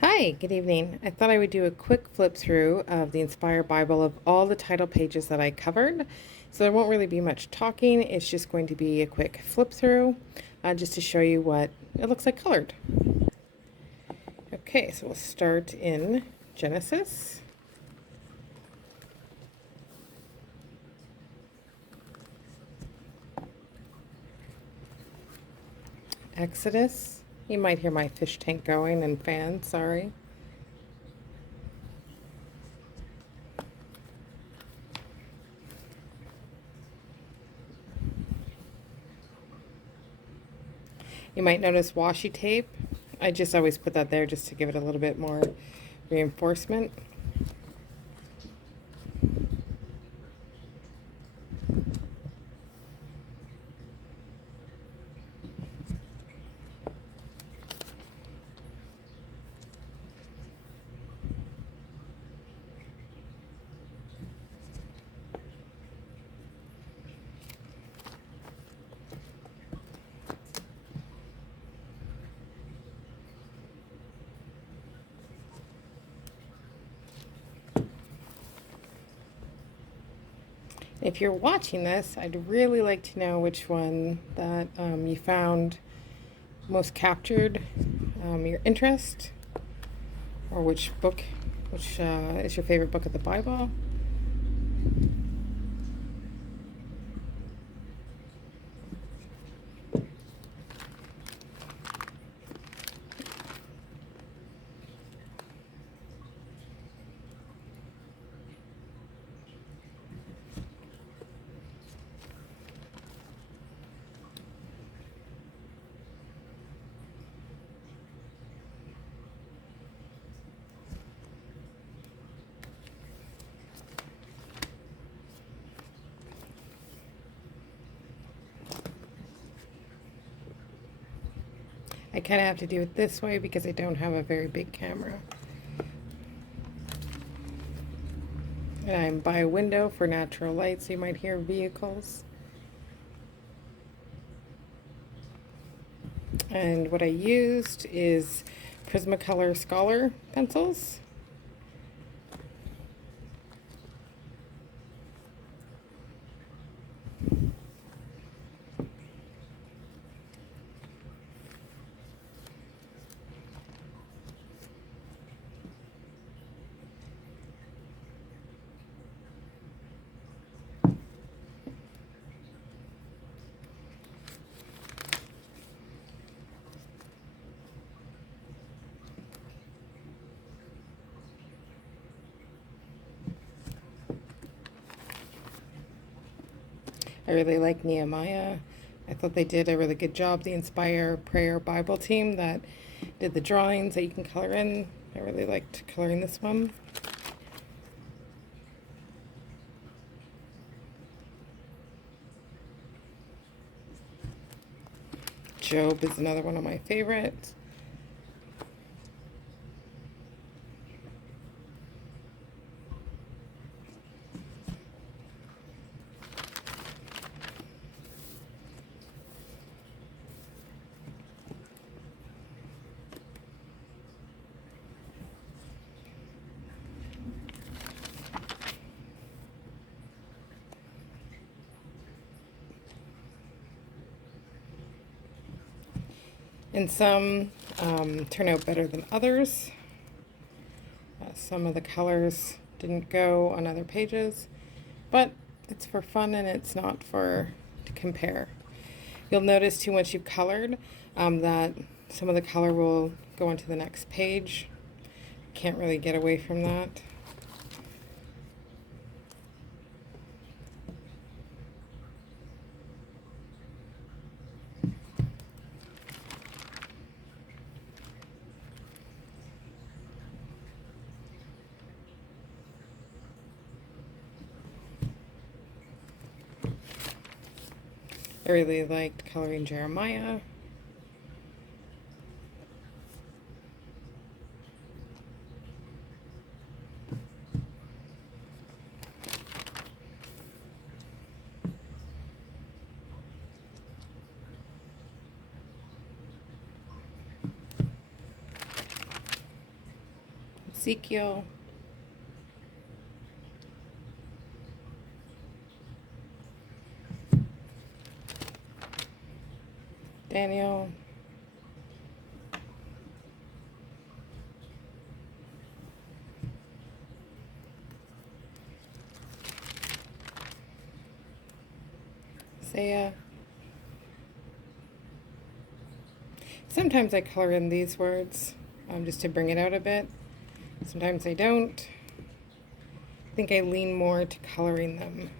Hi, good evening. I thought I would do a quick flip through of the Inspire Bible of all the title pages that I covered. So there won't really be much talking, it's just going to be a quick flip through just to show you what it looks like colored. Okay, so we'll start in Genesis. Exodus. You might hear my fish tank going and fan, sorry. You might notice washi tape. I just always put that there just to give it a little bit more reinforcement. If you're watching this, I'd really like to know which one that you found most captured your interest, or which book, which is your favorite book of the Bible. I kind of have to do it this way because I don't have a very big camera. And I'm by a window for natural light, so you might hear vehicles. And what I used is Prismacolor Scholar pencils. I really like Nehemiah. I thought they did a really good job. The Inspire Prayer Bible team that did the drawings that you can color in. I really liked coloring this one. Job is another one of my favorites. And some turn out better than others. Some of the colors didn't go on other pages, but it's for fun and it's not for to compare. You'll notice too, once you've colored, that some of the color will go onto the next page. Can't really get away from that. I really liked coloring Jeremiah. Ezekiel, Daniel, Isaiah. Sometimes I color in these words just to bring it out a bit. Sometimes I don't. I think I lean more to coloring them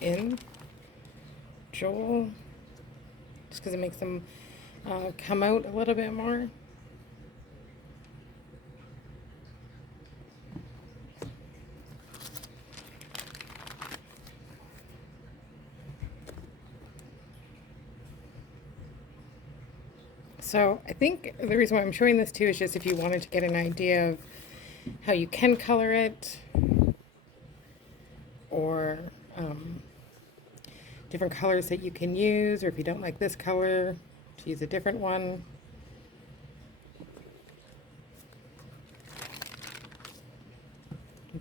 in. Joel, just because it makes them come out a little bit more. So I think the reason why I'm showing this too is just if you wanted to get an idea of how you can color it, or different colors that you can use, or if you don't like this color, to use a different one.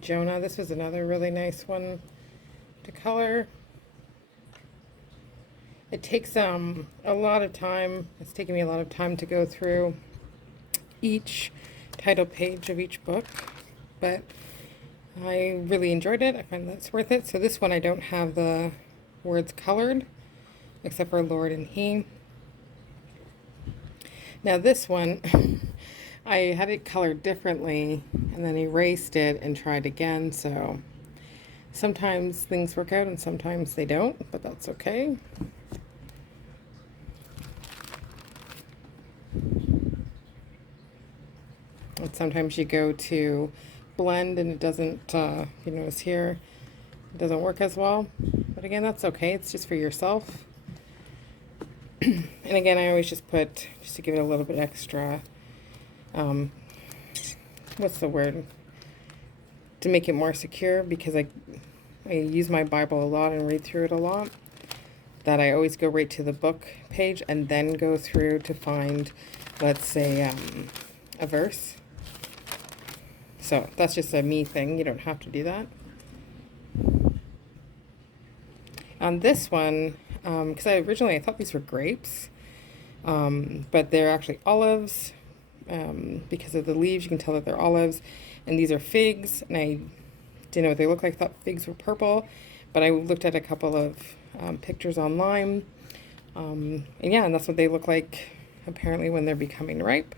Jonah, this was another really nice one to color. It takes a lot of time. It's taken me a lot of time to go through each title page of each book, but I really enjoyed it. I find that it's worth it. So this one I don't have the words colored, except for Lord and He. Now this one, I had it colored differently and then erased it and tried again. So sometimes things work out and sometimes they don't, but that's okay. And sometimes you go to blend and it doesn't, you notice here, it doesn't work as well. But again, that's okay. It's just for yourself. And again, I always just put, just to give it a little bit extra, what's the word? To make it more secure, because I use my Bible a lot and read through it a lot, that I always go right to the book page and then go through to find, let's say, a verse. So that's just a me thing. You don't have to do that. On this one, because originally I thought these were grapes, but they're actually olives. Because of the leaves, you can tell that they're olives. And these are figs, and I didn't know what they looked like. I thought figs were purple, but I looked at a couple of pictures online. And yeah, and that's what they look like apparently when they're becoming ripe.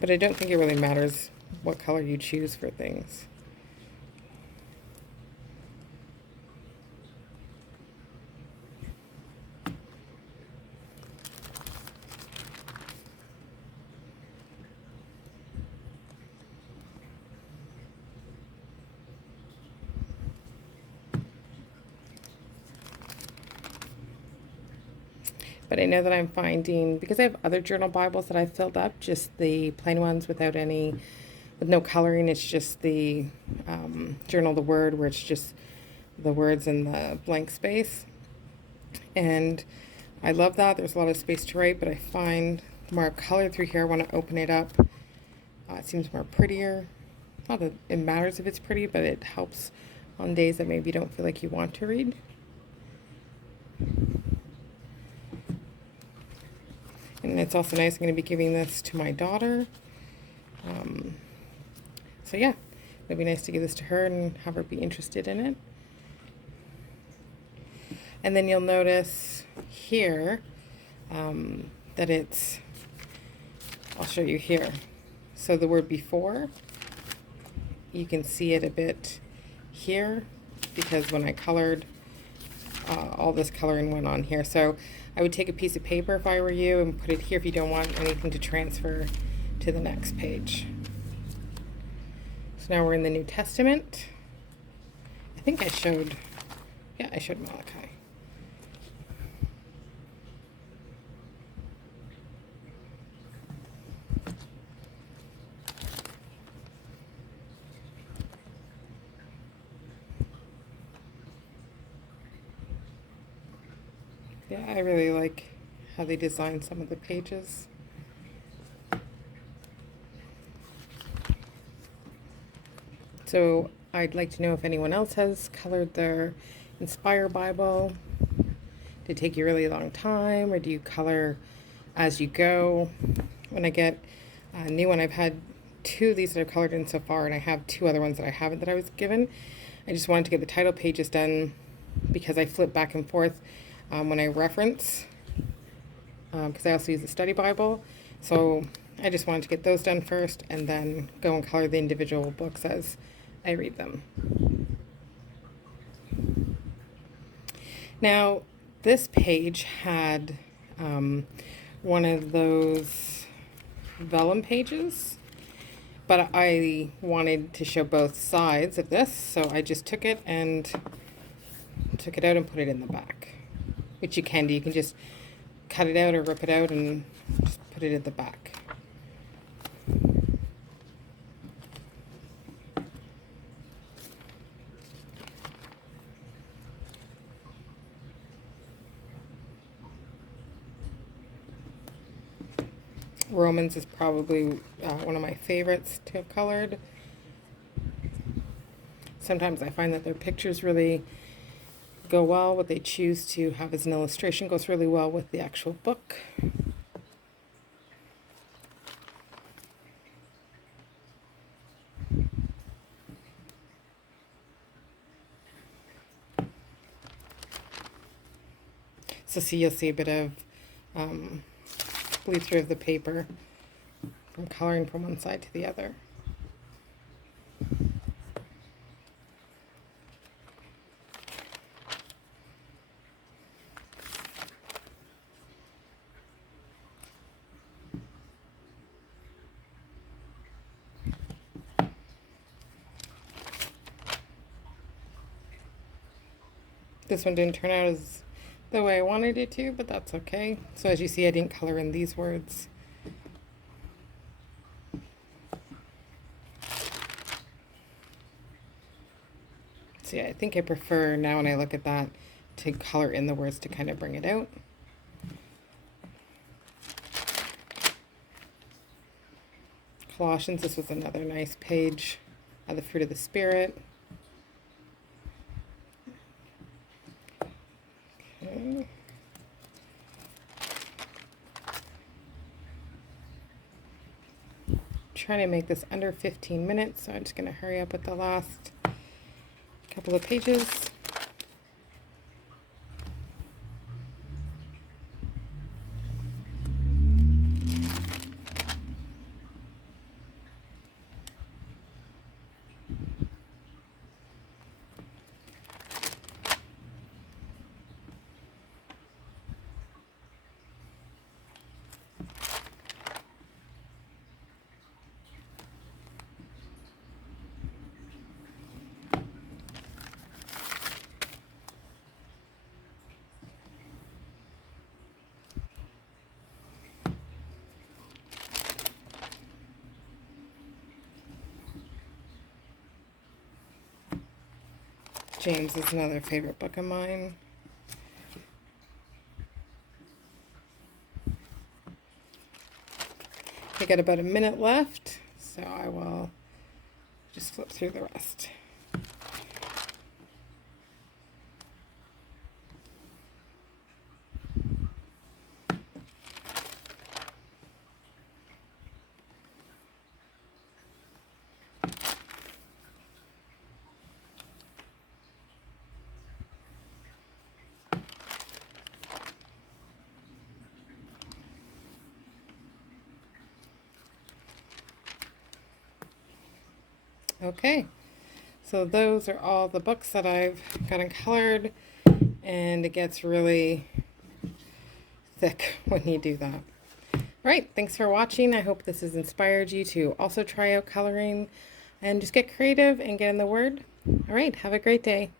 But I don't think it really matters what color you choose for things. But I know that I'm finding, because I have other journal Bibles that I've filled up, just the plain ones with no coloring. It's just the journal the word, where it's just the words in the blank space. And I love that. There's a lot of space to write, but I find the more I color through here, I want to open it up. It seems more prettier. Not that it matters if it's pretty, but it helps on days that maybe you don't feel like you want to read. And it's also nice. I'm going to be giving this to my daughter. So yeah, it'd be nice to give this to her and have her be interested in it. And then you'll notice here that it's, I'll show you here. So the word before, you can see it a bit here, because when I colored, all this coloring went on here. So I would take a piece of paper if I were you and put it here if you don't want anything to transfer to the next page. So now we're in the New Testament. I think I showed Malachi. Yeah, I really like how they designed some of the pages. So I'd like to know if anyone else has colored their Inspire Bible. Did it take you a really long time, or do you color as you go? When I get a new one, I've had 2 of these that I've colored in so far, and I have 2 other ones that I haven't that I was given. I just wanted to get the title pages done because I flip back and forth when I reference, because I also use the study Bible. So I just wanted to get those done first and then go and color the individual books as I read them. Now, this page had one of those vellum pages, but I wanted to show both sides of this, so I just took it out and put it in the back, which you can do. You can just cut it out or rip it out and just put it at the back. Romans is probably one of my favorites to have colored. Sometimes I find that their pictures really go well. What they choose to have as an illustration goes really well with the actual book. So you'll see a bit of bleed through of the paper from coloring from one side to the other. This one didn't turn out as the way I wanted it to, but that's okay. So as you see, I didn't color in these words. So yeah, I think I prefer now when I look at that to color in the words to kind of bring it out. Colossians, this was another nice page of the fruit of the Spirit. Okay. Trying to make this under 15 minutes, so I'm just going to hurry up with the last couple of pages. James is another favorite book of mine. I got about a minute left, so I will just flip through the rest. Okay, so those are all the books that I've gotten colored, and it gets really thick when you do that. All right, thanks for watching. I hope this has inspired you to also try out coloring and just get creative and get in the Word. All right, have a great day.